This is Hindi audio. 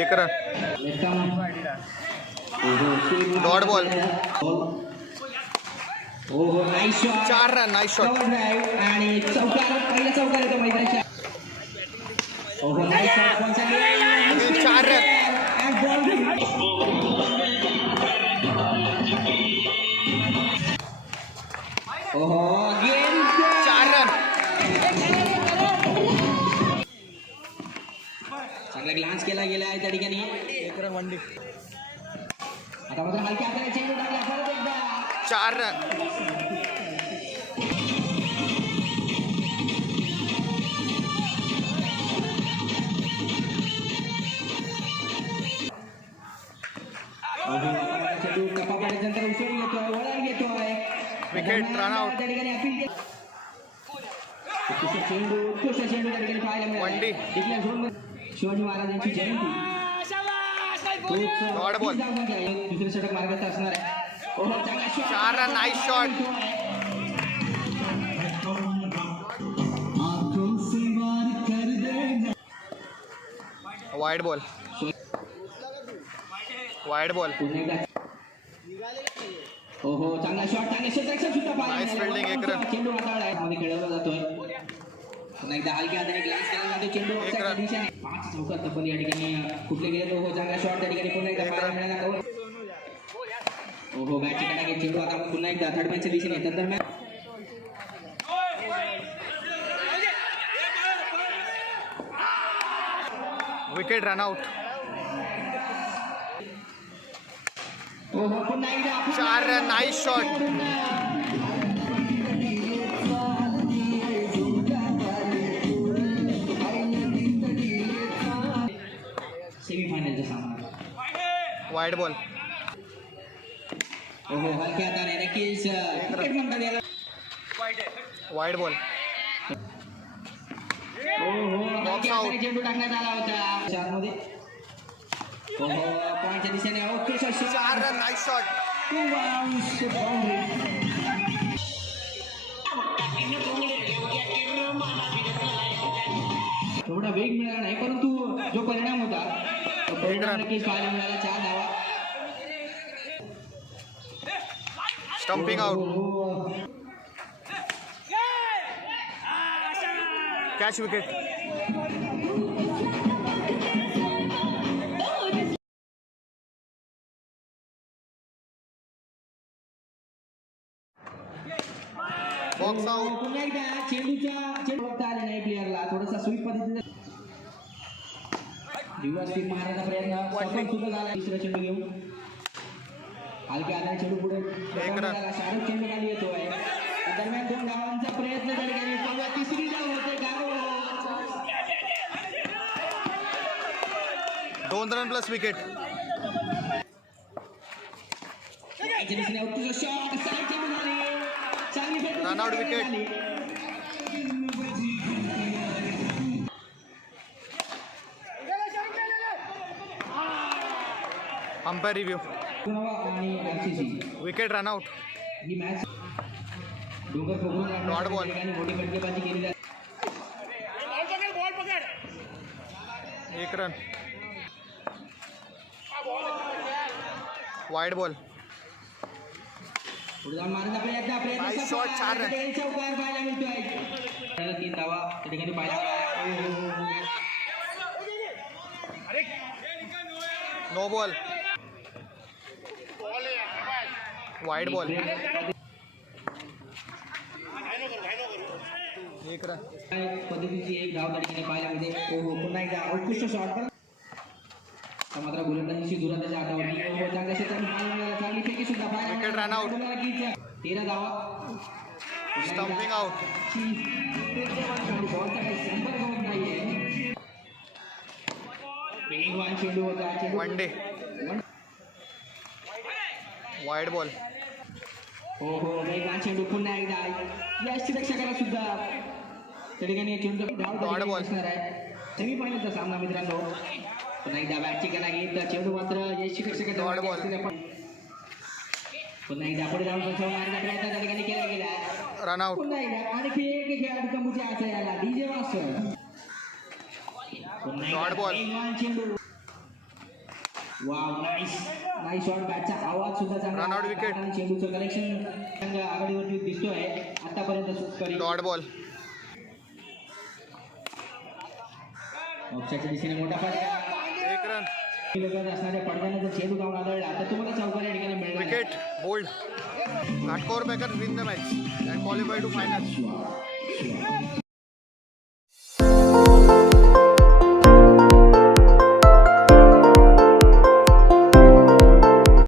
एक रन नाईस शॉट चार रन नाईस शॉट चार रन. ओहो चांगला ग्लान्स केला गेला आहे त्या ठिकाणी. एक रन वनडी आता मात्र हलक्या हाताने चेंडू टाकला परत एकदा. चार रन आता चेंडू चेंडू त्या ठिकाणी पाहायला मिळाला. शिवाजी महाराजांची जयंती. आहे. दुसरे षटक मार्गात असणार आहे. चार से वार कर बॉल. Wide ball. ओहो चांगला शॉट चांगला क्षेत्ररक्षण सुद्धा fielding, एक मध्ये खेळवला जातोय. एकदा हलक्या हाताने ग्लास केला जातो चेंडू एक offside पाच चौकार तब्बल या ठिकाणी कुठले गेले ओहो चांगला शॉट त्या ठिकाणी पुन्हा एकदा पाहायला run. मिळाला कव्हर. ओहो बॅटची कडा चेंडू आता पुन्हा एकदा थर्ड दिशेने विकेट रन आउट चार एकदा. run, सामना वाईड बॉल ओहो हलक्या हाताने नक्कीच क्रिकेट म्हणतात याला वाईड बॉल ओहो हलक्या out. हाताने चेंडू टाकण्यात आला होता चारमध्ये ओहो पॉईंटच्या दिशेने उत्कृष्ट shot. चार run nice shot Two runs to boundary. थोडा वेग मिळाला नाही, परंतु जो परिणाम होता तो परिणाम नक्कीच पाहायला मिळाला चार धावा स्टम्पिंग आउट ओहो. कॅच विकेट बॉक्स आउट पुन्हा एकदा चेंडूच्या चेंडू बघता आले नाही प्लेअरला थोडासा स्वीप पद्धतीने दिवस टीम मारण्याचा प्रयत्न सफल सुद्धा झाला दुसरा चेंडू घेऊन हलक्या हाताने चेंडू पुढे. शाहरुख चेंडू खाली येतोय दरम्यान दोन धावांचा प्रयत्न त्या ठिकाणी तिसरी धाव होते गारो दोन रन प्लस विकेट याच्या दिशेने उत्कृष्ट ball. आणि मोठी फटकेबाजी केली जाते एक रन वाईड बॉल shot, चार पाहायला नो बॉल वाईड बॉल एक रन पद्धतीची एक धाव त्या ठिकाणी पाहायला मिळते हो हो पुन्हा एकदा उत्कृष्ट शॉट पण मात्र गोलंदाजीची दुरांताच्या हातावरती हो, हो, चांगल्या क्षेत्रात पाहायला मिळालं. चांगली फेकी सुद्धा पाहायला run out. नक्कीच तेरा धावा बॉलचा संपर्क होत नाहीये होता चेंडू वन डे वाईड बॉल हो हो वेगवान चेंडू पुन्हा एकदा या रक्षकाला सुद्धा त्या ठिकाणी चेंडू धाव ठिकाणी. असणार आहे सेमीफायनलचा सामना मित्रांनो। पुन्हा एकदा बॅटची कला घेत चेंडू मात्र। यश रक्षकाच्या Dot मागे ball. असलेल्या पण- पुन्हा एकदा पुढे जाऊन प्रयत्न त्या ठिकाणी केला गेला रनआउट पुन्हा एकदा आणखी एक खेळाडू चमूच्या आत यायला डीजे मास्टर पुन्हा एकदा. चेंडू वाव नाईस नाईस शॉट बॅटचा आवाज सुद्धा चांगला चेंडूचं कलेक्शन आघाडीवरती दिसतोय. आतापर्यंत डॉट बॉल दिशेने मोठा फटका. एक रन लगत असणाऱ्या पडद्याने जर चेंडू जाऊन आदळला तर तुम्हाला चौकार या ठिकाणी मिळणार नाही. Wicket bowled Ghatkopar baker win the match and qualify to final